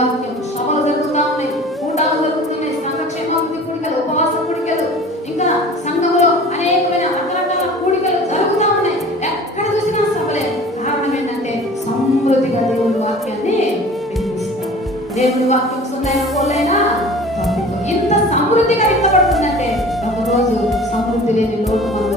వాక్యం సభలు జరుగుతూ ఉన్నాయి, కూటాలు జరుగుతున్నాయి, సంఘక్షేమాభివృద్ధి కూడికలు, ఉపవాస కూడికలు, ఇంకా సంఘంలో అనేకమైన రకరకాల కూడికలు జరుగుతూ ఉన్నాయి. ఎక్కడ చూసినా సభలే. కారణం ఏంటంటే సమృద్ధిగా దేవుని వాక్యాన్ని వినిపిస్తారు. దేవుని వాక్యం సున్నైన పోలైనా ఇంత సమృద్ధిగా విత్తబడుతుందంటే ఒకరోజు సమృద్ధి లేని లోటు మనం